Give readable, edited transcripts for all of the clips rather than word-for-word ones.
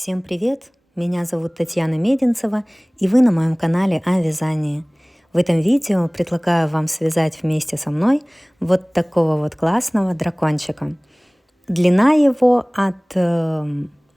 Всем привет! Меня зовут Татьяна Мединцева, и вы на моем канале о вязании. В этом видео предлагаю вам связать вместе со мной вот такого вот классного дракончика. Длина его от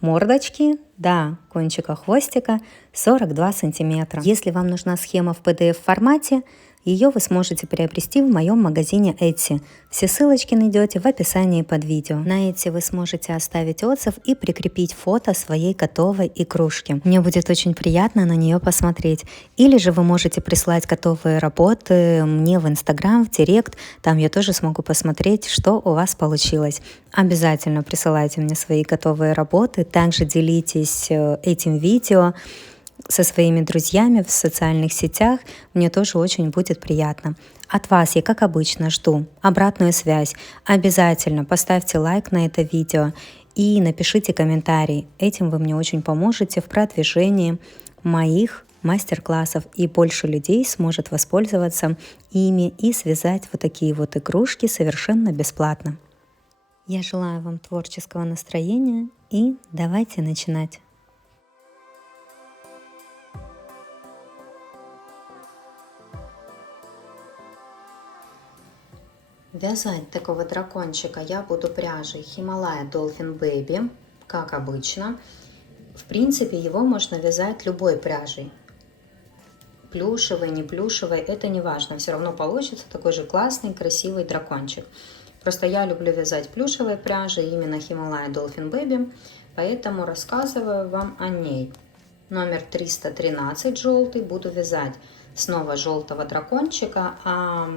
мордочки до кончика хвостика 42 сантиметра. Если вам нужна схема в PDF формате, ее вы сможете приобрести в моем магазине Etsy. Все ссылочки найдете в описании под видео. На Etsy вы сможете оставить отзыв и прикрепить фото своей готовой игрушки. Мне будет очень приятно на нее посмотреть. Или же вы можете прислать готовые работы мне в Instagram, в Директ. Там я тоже смогу посмотреть, что у вас получилось. Обязательно присылайте мне свои готовые работы. Также делитесь этим видео со своими друзьями в социальных сетях. Мне тоже очень будет приятно. От вас я, как обычно, жду обратную связь. Обязательно поставьте лайк на это видео и напишите комментарий. Этим вы мне очень поможете в продвижении моих мастер-классов, и больше людей сможет воспользоваться ими и связать вот такие вот игрушки совершенно бесплатно. Я желаю вам творческого настроения и давайте начинать. Вязать такого дракончика я буду пряжей Himalaya Dolphin Baby, как обычно. В принципе, его можно вязать любой пряжей. Плюшевой, не плюшевой, это не важно. Все равно получится такой же классный, красивый дракончик. Просто я люблю вязать плюшевой пряжей, именно Himalaya Dolphin Baby, поэтому рассказываю вам о ней. Номер 313 желтый буду вязать снова желтого дракончика, а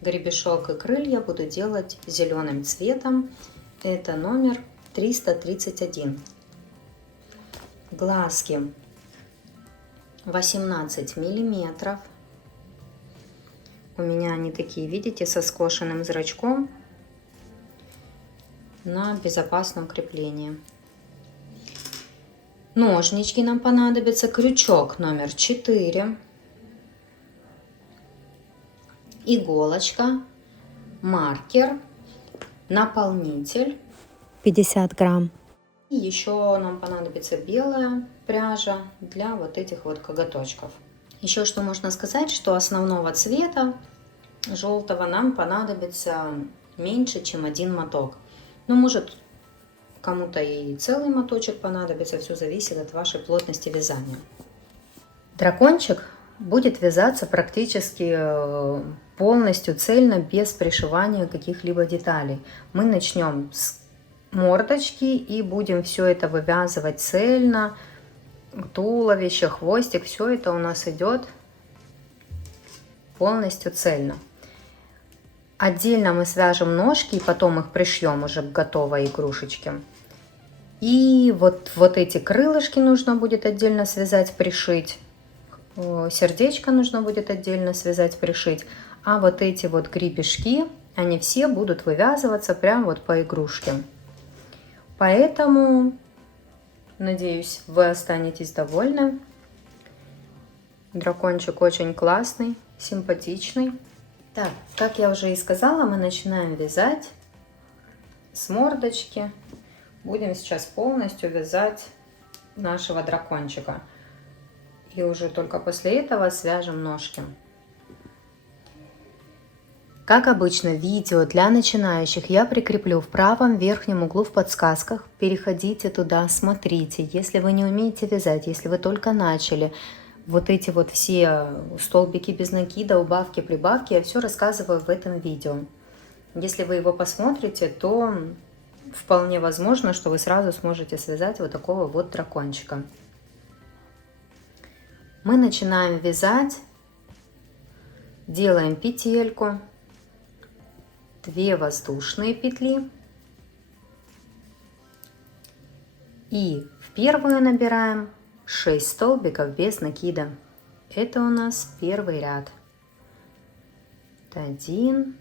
гребешок и крылья буду делать зеленым цветом. Это номер 331. Глазки 18 миллиметров. У меня они такие, видите, со скошенным зрачком на безопасном креплении. Ножнички нам понадобятся. Крючок номер 4. Иголочка, маркер, наполнитель 50 грамм. И еще нам понадобится белая пряжа для вот этих вот коготочков. Еще что можно сказать, что основного цвета желтого нам понадобится меньше, чем один моток. Ну, может, кому-то и целый моточек понадобится, все зависит от вашей плотности вязания. Дракончик будет вязаться практически полностью цельно, без пришивания каких-либо деталей. Мы начнем с мордочки и будем все это вывязывать цельно. Туловище, хвостик, все это у нас идет полностью цельно. Отдельно мы свяжем ножки и потом их пришьем уже к готовой игрушечке. И вот эти крылышки нужно будет отдельно связать, пришить. Сердечко нужно будет отдельно связать, пришить. А вот эти вот гребешки, они все будут вывязываться прям вот по игрушке. Поэтому, надеюсь, вы останетесь довольны. Дракончик очень классный, симпатичный. Так, как я уже и сказала, мы начинаем вязать с мордочки. Будем сейчас полностью вязать нашего дракончика. И уже только после этого свяжем ножки. Как обычно, видео для начинающих я прикреплю в правом верхнем углу в подсказках. Переходите туда, смотрите. Если вы не умеете вязать, если вы только начали, вот эти вот все столбики без накида, убавки, прибавки, я все рассказываю в этом видео. Если вы его посмотрите, то вполне возможно, что вы сразу сможете связать вот такого вот дракончика. Мы начинаем вязать, делаем петельку, 2 воздушные петли и в первую набираем 6 столбиков без накида. Это у нас первый ряд. 1,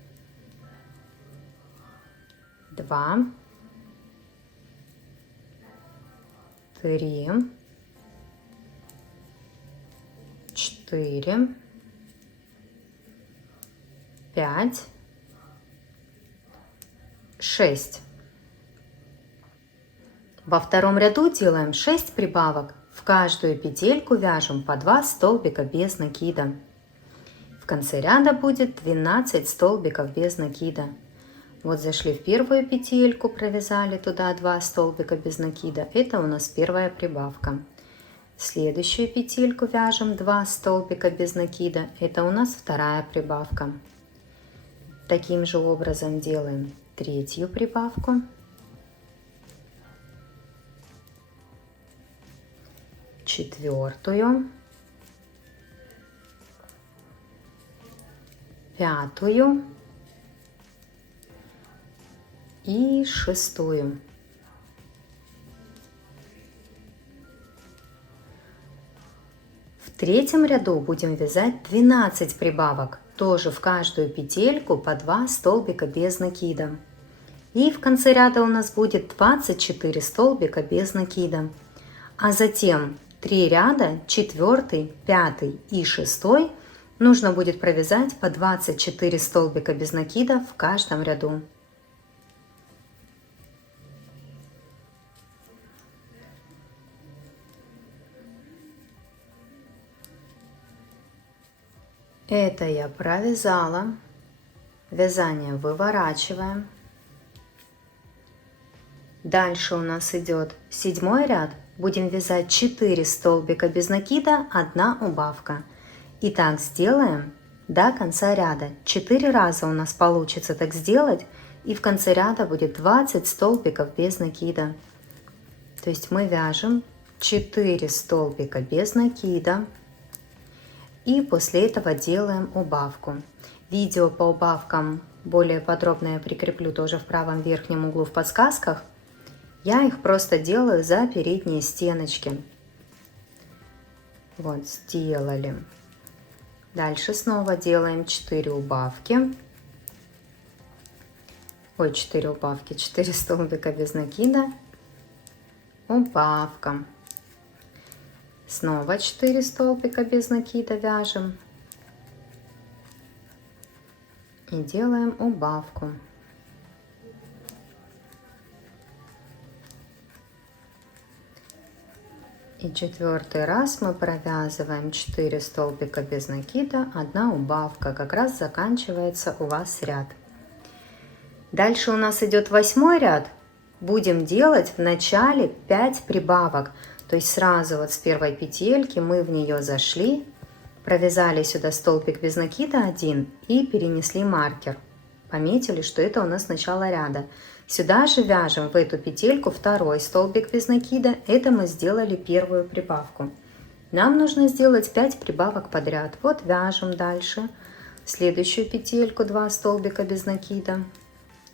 2, 3, 4, 5, 6. Во втором ряду делаем 6 прибавок. В каждую петельку вяжем по 2 столбика без накида. В конце ряда будет 12 столбиков без накида. Вот зашли в первую петельку, провязали туда 2 столбика без накида. Это у нас первая прибавка. В следующую петельку вяжем 2 столбика без накида. Это у нас вторая прибавка. Таким же образом делаем третью прибавку. Четвертую. Пятую. И шестую. В третьем ряду будем вязать 12 прибавок, тоже в каждую петельку по 2 столбика без накида. И в конце ряда у нас будет 24 столбика без накида. А затем 3 ряда, 4, 5 и 6, нужно будет провязать по 24 столбика без накида в каждом ряду. Это я провязала. Вязание выворачиваем. Дальше у нас идет 7 ряд. Будем вязать 4 столбика без накида, 1 убавка. И так сделаем до конца ряда. 4 раза у нас получится так сделать. И в конце ряда будет 20 столбиков без накида. То есть мы вяжем 4 столбика без накида. И после этого делаем убавку. Видео по убавкам более подробно я прикреплю тоже в правом верхнем углу в подсказках. Я их просто делаю за передние стеночки. Вот, сделали. Дальше снова делаем 4 убавки. Ой, 4 убавки, 4 столбика без накида. Убавка. Снова 4 столбика без накида вяжем. И делаем убавку. И 4-й раз мы провязываем 4 столбика без накида, 1 убавка. Как раз заканчивается у вас ряд. Дальше у нас идет 8 ряд. Будем делать в начале 5 прибавок. То есть сразу вот с первой петельки мы в нее зашли, провязали сюда столбик без накида 1 и перенесли маркер. Пометили, что это у нас начало ряда. Сюда же вяжем в эту петельку 2 столбик без накида. Это мы сделали первую прибавку. Нам нужно сделать 5 прибавок подряд. Вот вяжем дальше. В следующую петельку 2 столбика без накида.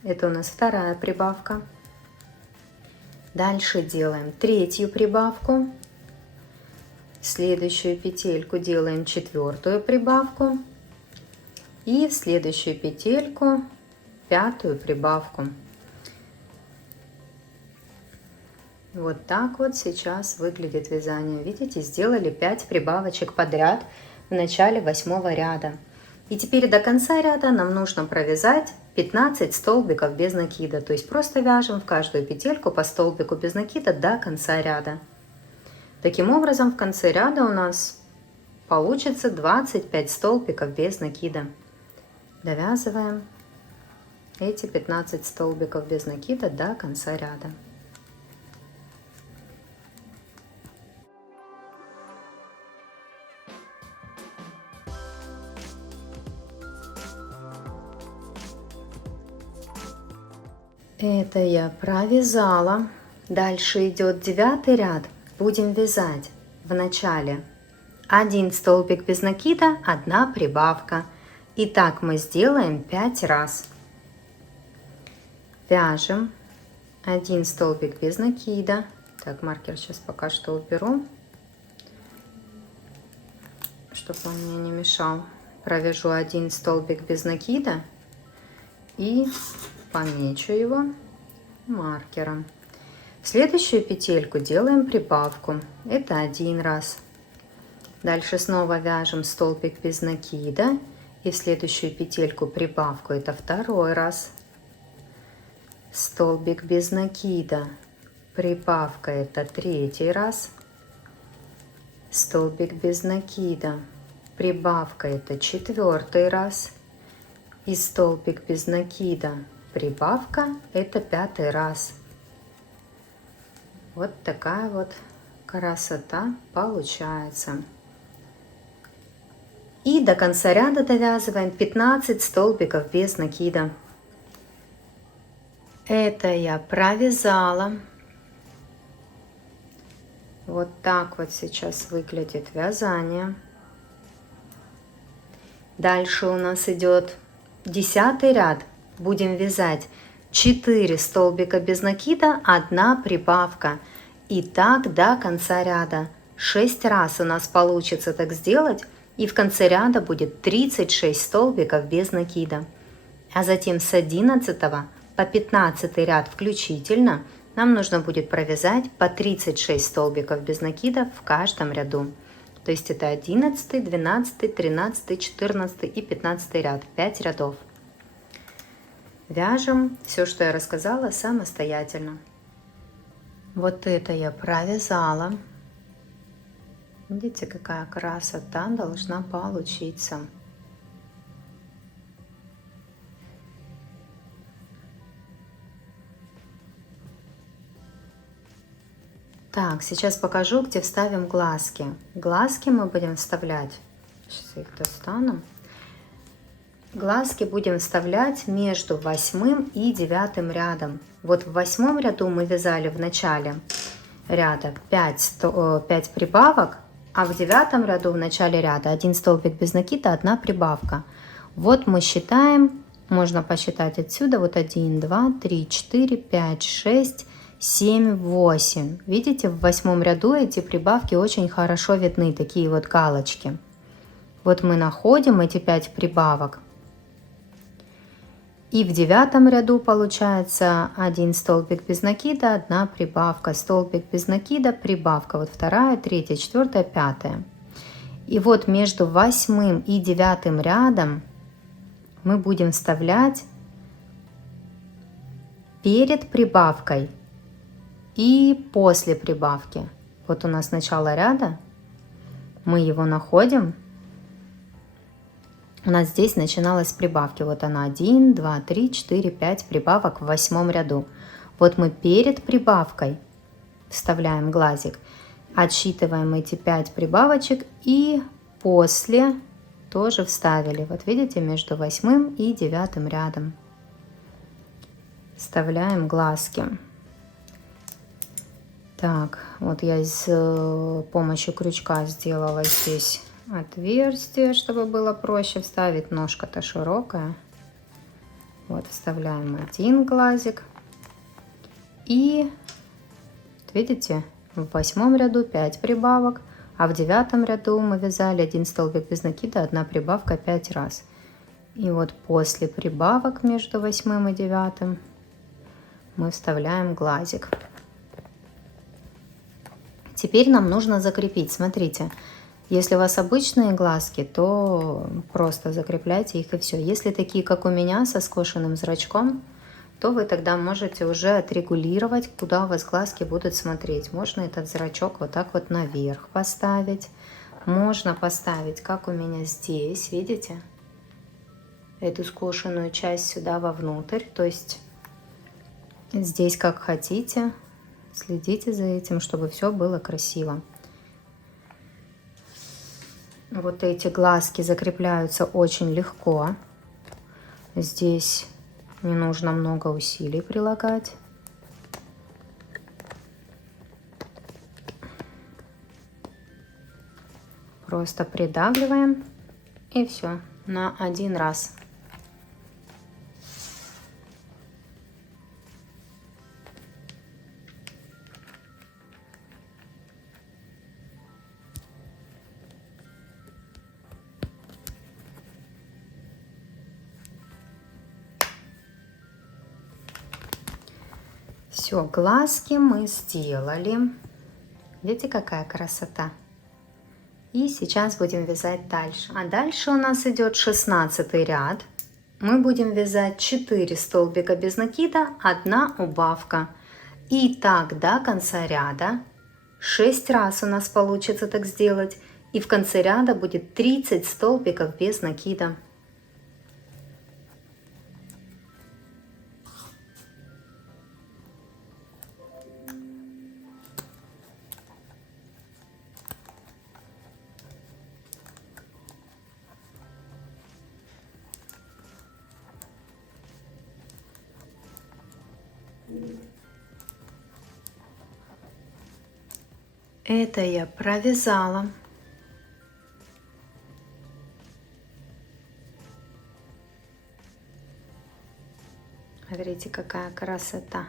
Это у нас вторая прибавка. Дальше делаем третью прибавку. В следующую петельку делаем 4-ю прибавку. И в следующую петельку 5-ю прибавку. Вот так вот сейчас выглядит вязание. Видите, сделали 5 прибавочек подряд в начале 8 ряда. И теперь до конца ряда нам нужно провязать 15 столбиков без накида. То есть просто вяжем в каждую петельку по столбику без накида до конца ряда. Таким образом, в конце ряда у нас получится 25 столбиков без накида. Довязываем эти 15 столбиков без накида до конца ряда. Это я провязала. Дальше идет 9 ряд. Будем вязать в начале 1 столбик без накида, 1 прибавка. И так мы сделаем 5 раз. Вяжем 1 столбик без накида. Так, маркер сейчас пока что уберу, чтобы он мне не мешал. Провяжу 1 столбик без накида и помечу его маркером. В следующую петельку делаем прибавку. Это 1 раз. Дальше снова вяжем столбик без накида. И в следующую петельку прибавку. Это 2 раз. Столбик без накида. прибавка это третий раз, столбик без накида, прибавка это четвертый раз и столбик без накида, прибавка это пятый раз. Вот такая вот красота получается. И до конца ряда довязываем 15 столбиков без накида. Это я провязала. Вот так вот сейчас выглядит вязание. Дальше у нас идет 10 ряд. Будем вязать 4 столбика без накида, 1 прибавка. И так до конца ряда. 6 раз у нас получится так сделать. И в конце ряда будет 36 столбиков без накида. А затем с 11 по 15 ряд включительно нам нужно будет провязать по 36 столбиков без накида в каждом ряду. То есть это 11, 12, 13, 14 и 15 ряд. 5 рядов. Вяжем все, что я рассказала, самостоятельно. Вот это я провязала. Видите, какая красота должна получиться. Так, сейчас покажу, где вставим глазки. Глазки мы будем вставлять. Сейчас я их достану. Глазки будем вставлять между 8 и 9 рядом. Вот в 8 ряду мы вязали в начале ряда 5 прибавок, а в 9 ряду в начале ряда 1 столбик без накида, 1 прибавка. Вот мы считаем, можно посчитать отсюда, вот 1, 2, 3, 4, 5, 6, 7, 8. Видите, в 8 ряду эти прибавки очень хорошо видны, такие вот галочки. Вот мы находим эти 5 прибавок. И в 9 ряду получается 1 столбик без накида, 1 прибавка, столбик без накида, прибавка. Вот 2, 3, 4, 5. И вот между 8 и 9 рядом мы будем вставлять перед прибавкой и после прибавки. Вот у нас начало ряда, мы его находим. У нас здесь начиналась с прибавки. Вот она 1, 2, 3, 4, 5 прибавок в 8 ряду. Вот мы перед прибавкой вставляем глазик, отсчитываем эти 5 прибавочек и после тоже вставили. Вот видите, между 8 и 9 рядом вставляем глазки. Так, вот я с помощью крючка сделала здесь отверстие, чтобы было проще вставить. Ножка-то широкая. Вот вставляем 1 глазик. И видите, в 8 ряду 5 прибавок, а в 9 ряду мы вязали 1 столбик без накида, 1 прибавка 5 раз. И вот после прибавок между 8 и 9 мы вставляем глазик. Теперь нам нужно закрепить. Смотрите, если у вас обычные глазки, то просто закрепляйте их и все. Если такие, как у меня, со скошенным зрачком, то вы тогда можете уже отрегулировать, куда у вас глазки будут смотреть. Можно этот зрачок вот так вот наверх поставить. Можно поставить, как у меня здесь, видите? Эту скошенную часть сюда вовнутрь. То есть здесь как хотите. Следите за этим, чтобы все было красиво. Вот эти глазки закрепляются очень легко. Здесь не нужно много усилий прилагать. Просто придавливаем и все на 1 раз. Все, глазки мы сделали. Видите, какая красота? И сейчас будем вязать дальше. А дальше у нас идет 16 ряд. Мы будем вязать 4 столбика без накида, 1 убавка. И так до конца ряда. 6 раз у нас получится так сделать. И в конце ряда будет 30 столбиков без накида. Это я провязала. Смотрите, какая красота.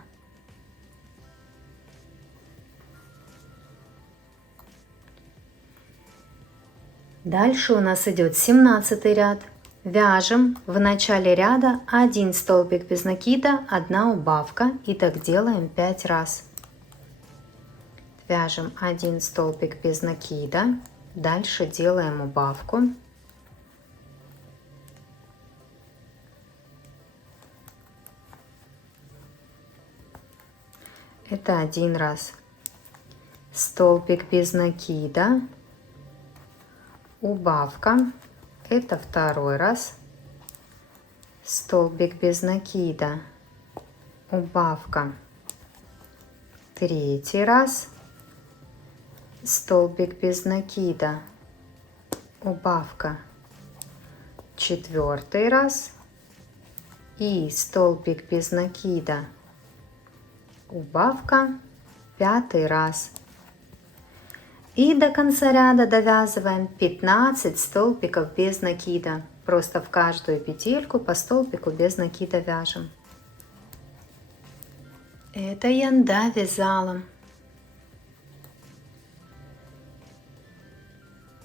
Дальше у нас идет 17 ряд. Вяжем в начале ряда 1 столбик без накида, 1 убавка. И так делаем 5 раз. Вяжем 1 столбик без накида. Дальше делаем убавку. Это 1 раз. Столбик без накида. Убавка. Это 2 раз. Столбик без накида. Убавка. 3 раз. Столбик без накида. Убавка. 4 раз. И столбик без накида. Убавка. 5 раз. И до конца ряда довязываем 15 столбиков без накида. Просто в каждую петельку по столбику без накида вяжем. Это я довязала.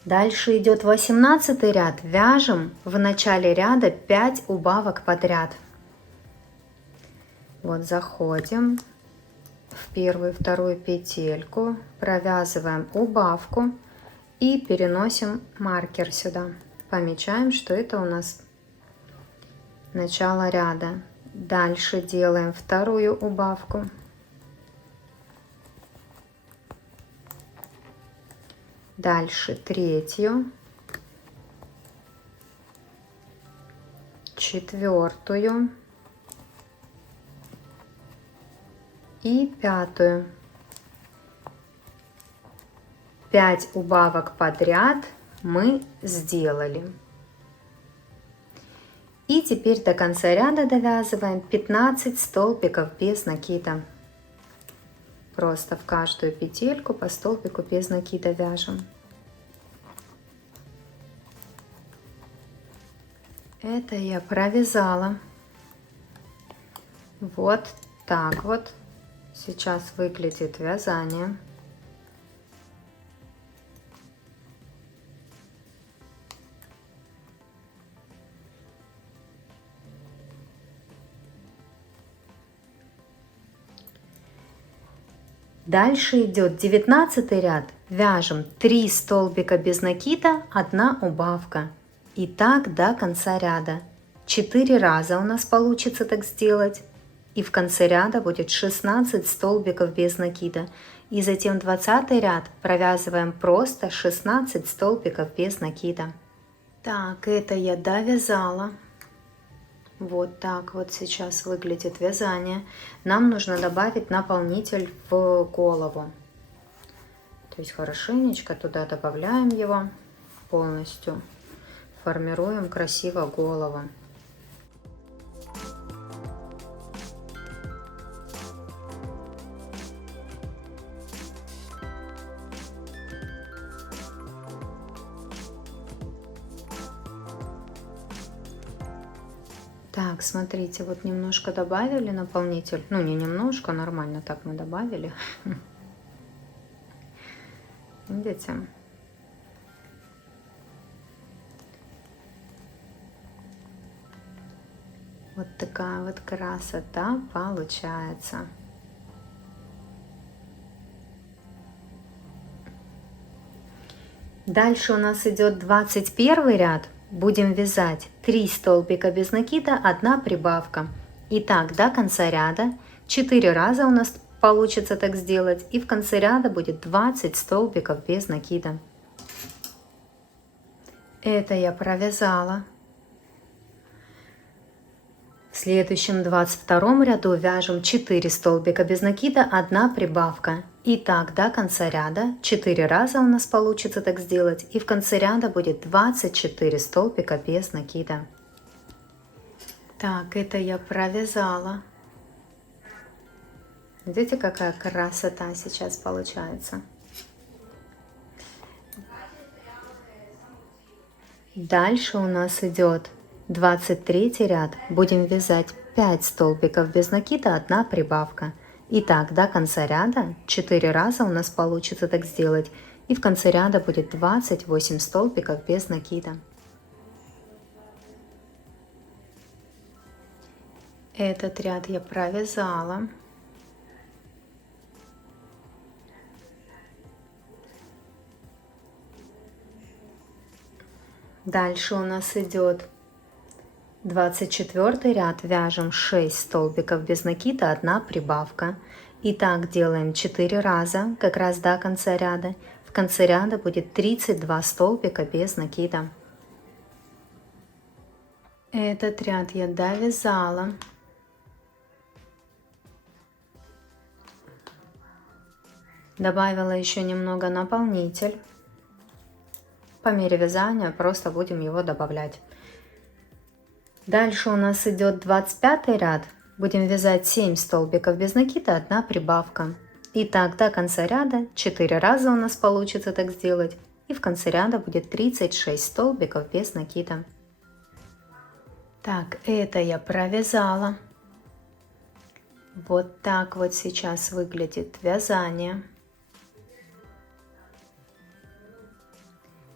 Дальше идет 18 ряд. Вяжем в начале ряда 5 убавок подряд. Вот заходим в первую и вторую петельку, провязываем убавку и переносим маркер сюда. Помечаем, что это у нас начало ряда. Дальше делаем вторую убавку. Дальше третью, четвертую и 5. 5 убавок подряд мы сделали. И теперь до конца ряда довязываем 15 столбиков без накида. Просто в каждую петельку по столбику без накида вяжем. Это я провязала. Вот так вот сейчас выглядит вязание. Дальше идет 19 ряд. Вяжем 3 столбика без накида, 1 убавка. И так до конца ряда. 4 раза у нас получится так сделать. И в конце ряда будет 16 столбиков без накида. И затем 20 ряд провязываем просто 16 столбиков без накида. Так, это я довязала. Вот так вот сейчас выглядит вязание. Нам нужно добавить наполнитель в голову. То есть хорошенечко туда добавляем его полностью. Формируем красиво голову. Так, смотрите, вот немножко добавили наполнитель. Ну, не немножко, нормально так мы добавили. Видите? Вот такая вот красота получается. Дальше у нас идет 21 ряд. Будем вязать 3 столбика без накида, 1 прибавка. И так до конца ряда 4 раза у нас получится так сделать. И в конце ряда будет 20 столбиков без накида. Это я провязала. В следующем 22 ряду вяжем 4 столбика без накида, 1 прибавка. И так до конца ряда 4 раза у нас получится так сделать. И в конце ряда будет 24 столбика без накида. Так, это я провязала. Видите, какая красота сейчас получается. Дальше у нас идет 23 ряд. Будем вязать 5 столбиков без накида, 1 прибавка. Итак, до конца ряда 4 раза у нас получится так сделать. И в конце ряда будет 28 столбиков без накида. Этот ряд я провязала. Дальше у нас идет 24 ряд. Вяжем 6 столбиков без накида, 1 прибавка. И так делаем 4 раза, как раз до конца ряда. В конце ряда будет 32 столбика без накида. Этот ряд я довязала. Добавила еще немного наполнитель. По мере вязания просто будем его добавлять. Дальше у нас идет 25 ряд. Будем вязать 7 столбиков без накида, 1 прибавка. И так до конца ряда 4 раза у нас получится так сделать. И в конце ряда будет 36 столбиков без накида. Так, это я провязала. Вот так вот сейчас выглядит вязание.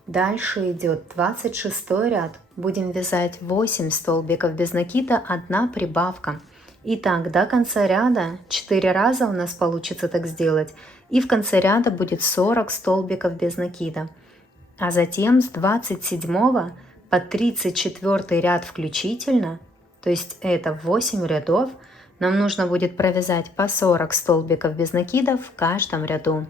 Дальше идет 26 ряд. Будем вязать 8 столбиков без накида, 1 прибавка. Итак, до конца ряда 4 раза у нас получится так сделать. И в конце ряда будет 40 столбиков без накида. А затем с 27 по 34 ряд включительно, то есть это 8 рядов, нам нужно будет провязать по 40 столбиков без накида в каждом ряду.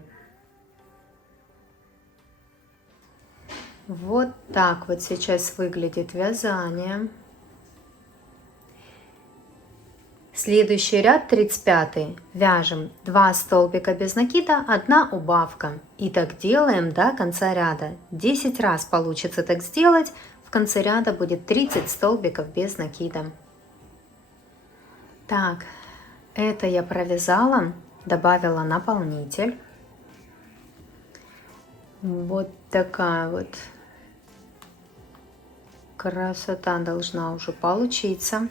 Вот так вот сейчас выглядит вязание. Следующий ряд 35. Вяжем 2 столбика без накида, 1 убавка. И так делаем до конца ряда. 10 раз получится так сделать. В конце ряда будет 30 столбиков без накида. Так, это я провязала, добавила наполнитель. Вот такая вот красота должна уже получиться.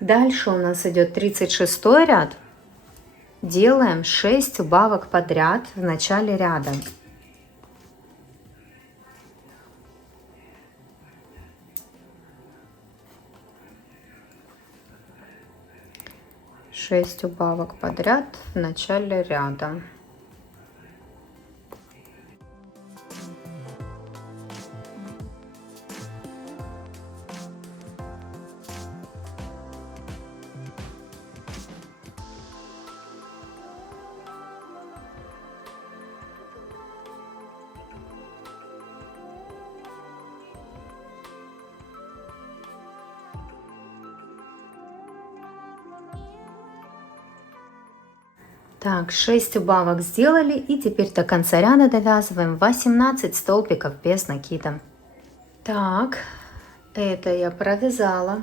Дальше у нас идет 36 ряд. Делаем 6 убавок подряд в начале ряда. Шесть убавок подряд в начале ряда. Так, 6 убавок сделали, и теперь до конца ряда довязываем 18 столбиков без накида. Так, это я провязала.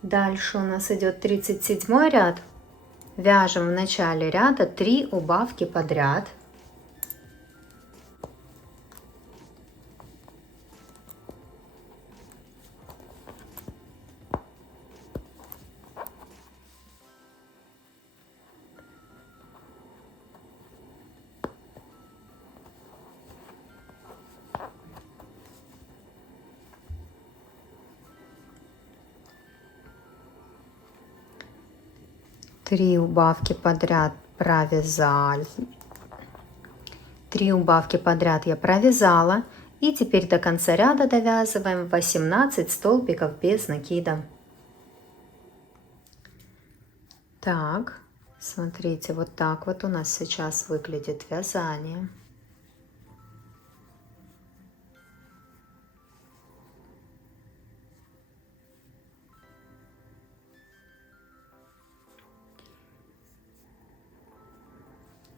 Дальше у нас идет 37 ряд. Вяжем в начале ряда 3 убавки подряд. Три убавки подряд провязали. 3 убавки подряд я провязала. И теперь до конца ряда довязываем 18 столбиков без накида. Так, Смотрите, вот так вот у нас сейчас выглядит вязание.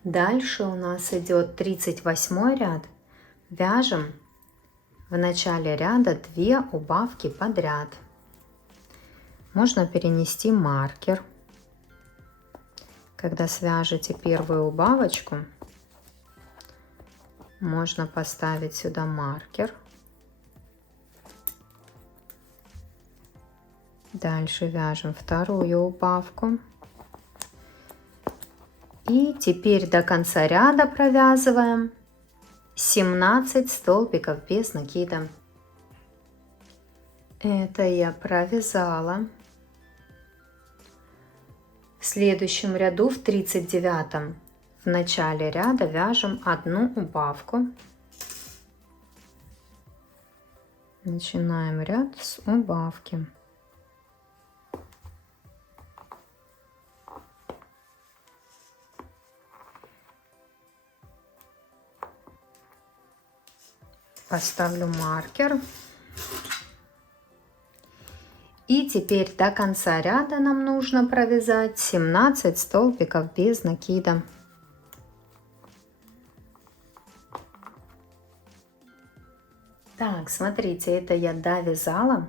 Дальше у нас идет 38 ряд. Вяжем в начале ряда 2 убавки подряд. Можно перенести маркер. Когда свяжете первую убавочку, можно поставить сюда маркер. Дальше вяжем вторую убавку. И теперь до конца ряда провязываем 17 столбиков без накида. Это я провязала. В следующем ряду, в 39-м, в начале ряда вяжем 1 убавку. Начинаем ряд с убавки. Поставлю маркер. И теперь до конца ряда нам нужно провязать 17 столбиков без накида. Так, смотрите, это я довязала,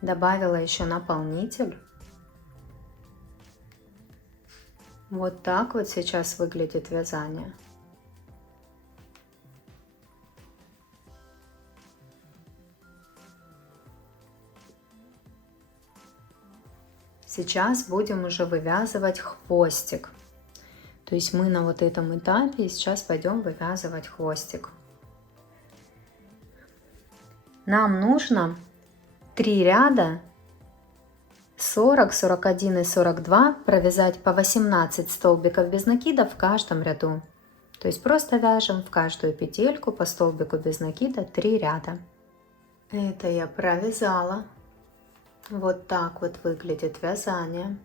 добавила еще наполнитель. Вот так вот сейчас выглядит вязание. Сейчас будем уже вывязывать хвостик. То есть мы на вот этом этапе сейчас пойдем вывязывать хвостик. Нам нужно 3 ряда 40, 41 и 42 провязать по 18 столбиков без накида в каждом ряду. То есть просто вяжем в каждую петельку по столбику без накида 3 ряда. Это я провязала. Вот так вот выглядит вязание.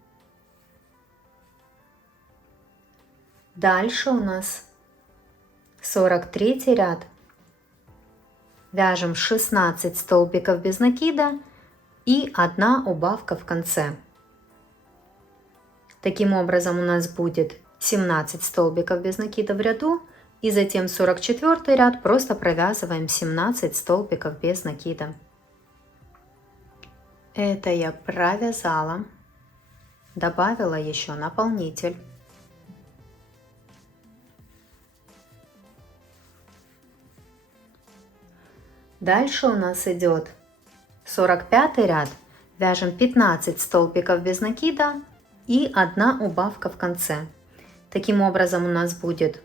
Дальше у нас 43 ряд. Вяжем 16 столбиков без накида и 1 убавка в конце. Таким образом у нас будет 17 столбиков без накида в ряду, и затем 44 ряд просто провязываем 17 столбиков без накида. Это я провязала, добавила еще наполнитель. Дальше у нас идет 45 ряд, вяжем 15 столбиков без накида и 1 убавка в конце. Таким образом у нас будет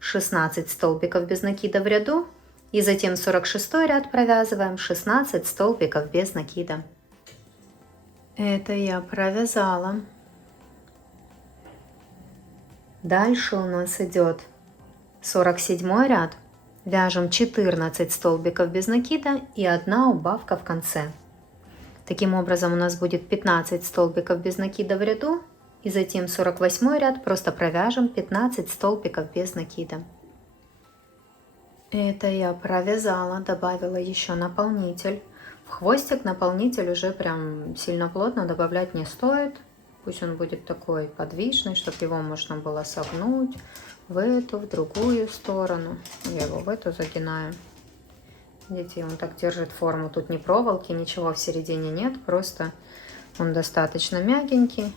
16 столбиков без накида в ряду, и затем 46 ряд провязываем 16 столбиков без накида. Это я провязала. Дальше у нас идет 47 ряд. Вяжем 14 столбиков без накида и 1 убавка в конце. Таким образом у нас будет 15 столбиков без накида в ряду, и затем 48 ряд просто провяжем 15 столбиков без накида. Это я провязала, добавила еще наполнитель. В хвостик наполнитель уже прям сильно плотно добавлять не стоит. Пусть он будет такой подвижный, чтобы его можно было согнуть в эту, в другую сторону. Я его в эту загинаю. Видите, он так держит форму. Тут ни проволоки, ничего в середине нет. Просто он достаточно мягенький.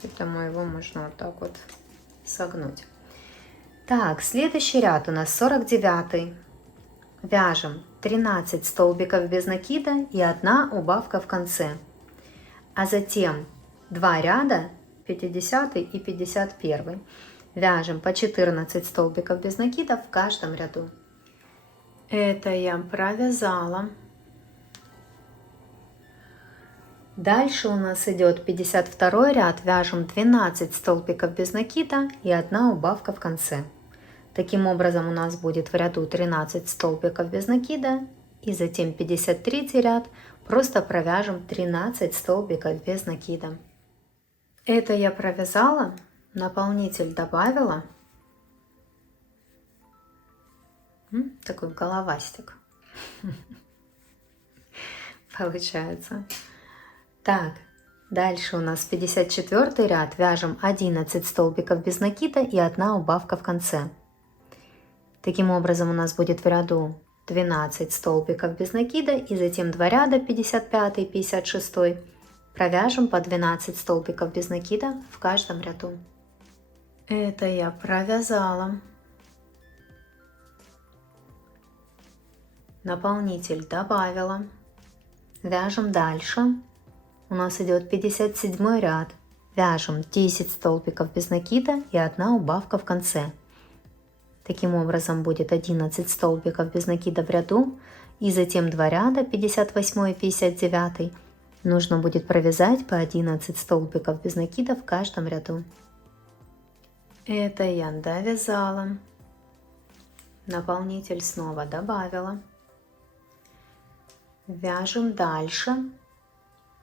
Поэтому его можно вот так вот согнуть. Так, следующий ряд у нас 49. Вяжем 13 столбиков без накида и 1 убавка в конце. А затем 2 ряда, 50 и 51. Вяжем по 14 столбиков без накида в каждом ряду. Это я провязала. Дальше у нас идет 52 ряд. Вяжем 12 столбиков без накида и 1 убавка в конце. Таким образом у нас будет в ряду 13 столбиков без накида, и затем 53 ряд просто провяжем 13 столбиков без накида. Это я провязала, наполнитель добавила. Такой головастик получается. Так, дальше у нас 54 ряд. Вяжем 11 столбиков без накида и 1 убавка в конце. Таким образом у нас будет в ряду 12 столбиков без накида и затем 2 ряда 55 и 56. Провяжем по 12 столбиков без накида в каждом ряду. Это я провязала. Наполнитель добавила. Вяжем дальше. У нас идет 57 ряд. Вяжем 10 столбиков без накида и 1 убавка в конце. Таким образом будет 11 столбиков без накида в ряду и затем 2 ряда 58 и 59. Нужно будет провязать по 11 столбиков без накида в каждом ряду. Это я довязала. Наполнитель снова добавила. Вяжем дальше.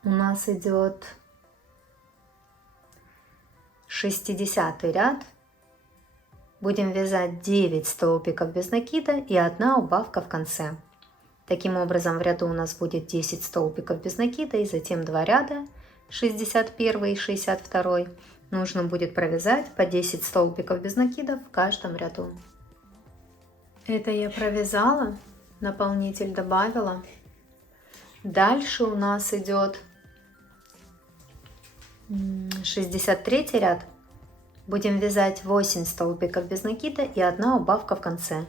У нас идет 60 ряд. Будем вязать 9 столбиков без накида и 1 убавка в конце. Таким образом в ряду у нас будет 10 столбиков без накида и затем 2 ряда 61 и 62. Нужно будет провязать по 10 столбиков без накида в каждом ряду. Это я провязала, наполнитель добавила. Дальше у нас идет 63 ряд. Будем вязать 8 столбиков без накида и 1 убавка в конце.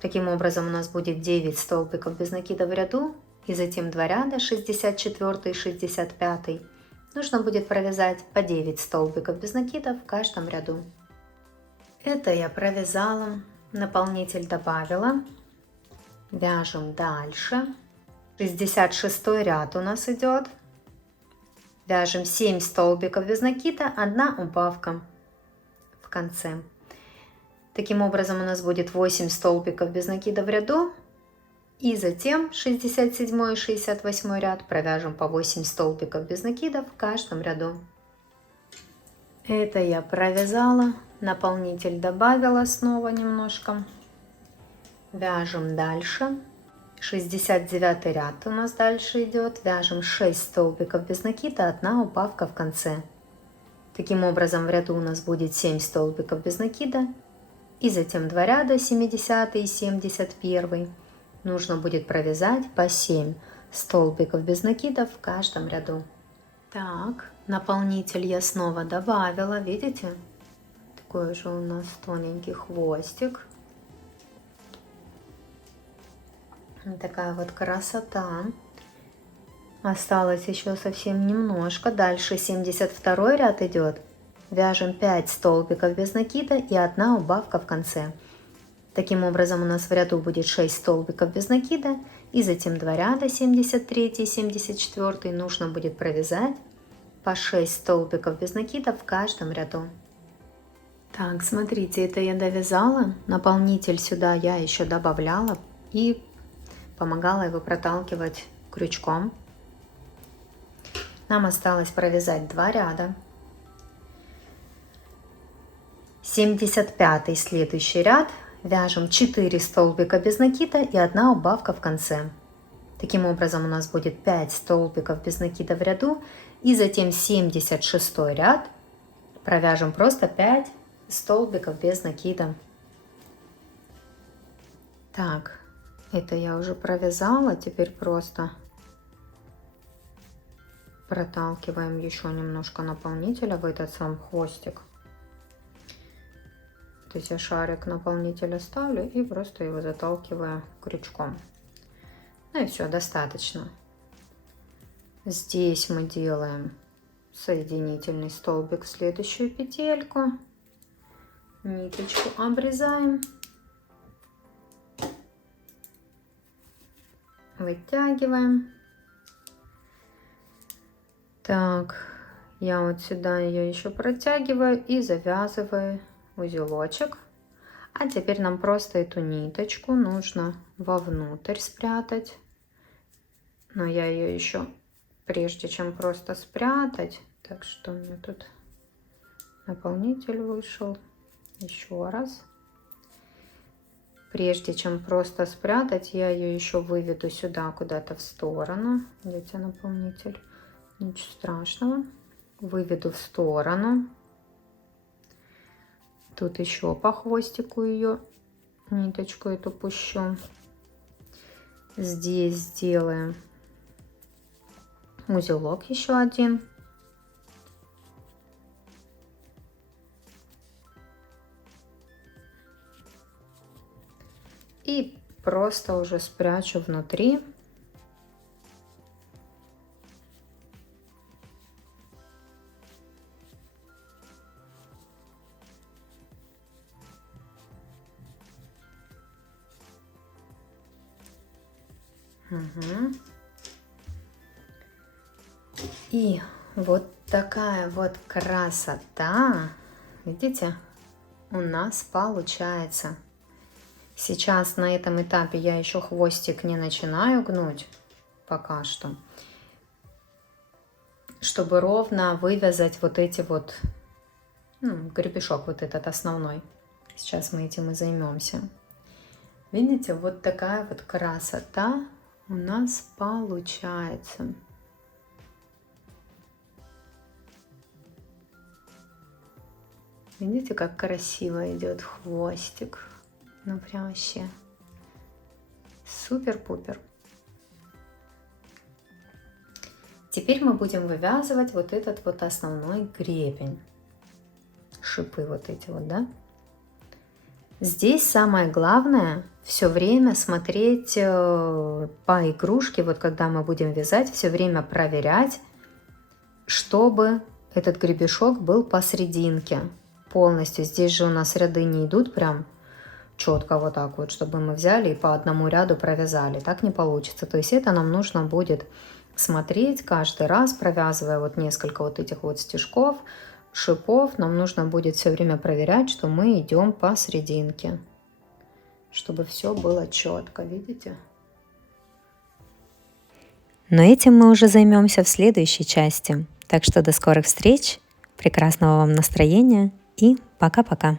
Таким образом у нас будет 9 столбиков без накида в ряду и затем 2 ряда 64 и 65. Нужно будет провязать по 9 столбиков без накида в каждом ряду. Это я провязала, наполнитель добавила. Вяжем дальше. 66 ряд у нас идет. Вяжем 7 столбиков без накида, 1 убавка в конце. Таким образом у нас будет 8 столбиков без накида в ряду. И затем 67 и 68 ряд провяжем по 8 столбиков без накида в каждом ряду. Это я провязала, наполнитель добавила снова немножко. Вяжем дальше. 69 ряд у нас дальше идет. Вяжем 6 столбиков без накида, 1 убавка в конце. Таким образом в ряду у нас будет 7 столбиков без накида и затем 2 ряда 70 и 71. Нужно будет провязать по 7 столбиков без накида в каждом ряду. Так, наполнитель я снова добавила, видите? Такой же у нас тоненький хвостик. Такая вот красота. Осталось еще совсем немножко. Дальше 72 ряд идет. Вяжем 5 столбиков без накида и 1 убавка в конце. Таким образом у нас в ряду будет 6 столбиков без накида и затем 2 ряда 73 и 74. Нужно будет провязать по 6 столбиков без накида в каждом ряду. Так, смотрите, это я довязала. Наполнитель сюда я еще добавляла и помогала его проталкивать крючком. Нам осталось провязать 2 ряда. 75 следующий ряд. Вяжем 4 столбика без накида и 1 убавка в конце. Таким образом у нас будет 5 столбиков без накида в ряду и затем 76 ряд. Провяжем просто 5 столбиков без накида. Так. Это я уже провязала, теперь просто проталкиваем еще немножко наполнителя в этот сам хвостик. То есть я шарик наполнителя ставлю и просто его заталкиваю крючком. Ну и все, достаточно. Здесь мы делаем соединительный столбик в следующую петельку. Ниточку обрезаем. Вытягиваем. Так, я вот сюда ее еще протягиваю и завязываю узелочек. А теперь нам просто эту ниточку нужно вовнутрь спрятать. Но я ее еще, прежде чем просто спрятать, Так что у меня тут наполнитель вышел. Еще раз. Прежде чем просто спрятать, я ее еще выведу сюда куда-то в сторону. Где наполнитель? Ничего страшного. Выведу в сторону. Тут еще по хвостику ее ниточку эту пущу. Здесь сделаем узелок еще один. И просто уже спрячу внутри. Угу. И вот такая вот красота, видите, у нас получается. Сейчас на этом этапе я еще хвостик не начинаю гнуть, пока что, чтобы ровно вывязать вот эти вот, гребешок вот этот основной. Сейчас мы этим и займемся. Видите, вот такая вот красота у нас получается. Видите, как красиво идет хвостик. Ну прям вообще супер-пупер. Теперь мы будем вывязывать вот этот вот основной гребень. Шипы вот эти вот, да? Здесь самое главное все время смотреть по игрушке, вот когда мы будем вязать, все время проверять, чтобы этот гребешок был посерединке полностью. Здесь же у нас ряды не идут прям четко вот так вот, чтобы мы взяли и по одному ряду провязали. Так не получится. То есть это нам нужно будет смотреть каждый раз, провязывая вот несколько вот этих вот стежков, шипов. Нам нужно будет все время проверять, что мы идем посерединке, чтобы все было четко, видите? Но этим мы уже займемся в следующей части. Так что до скорых встреч, прекрасного вам настроения и пока-пока.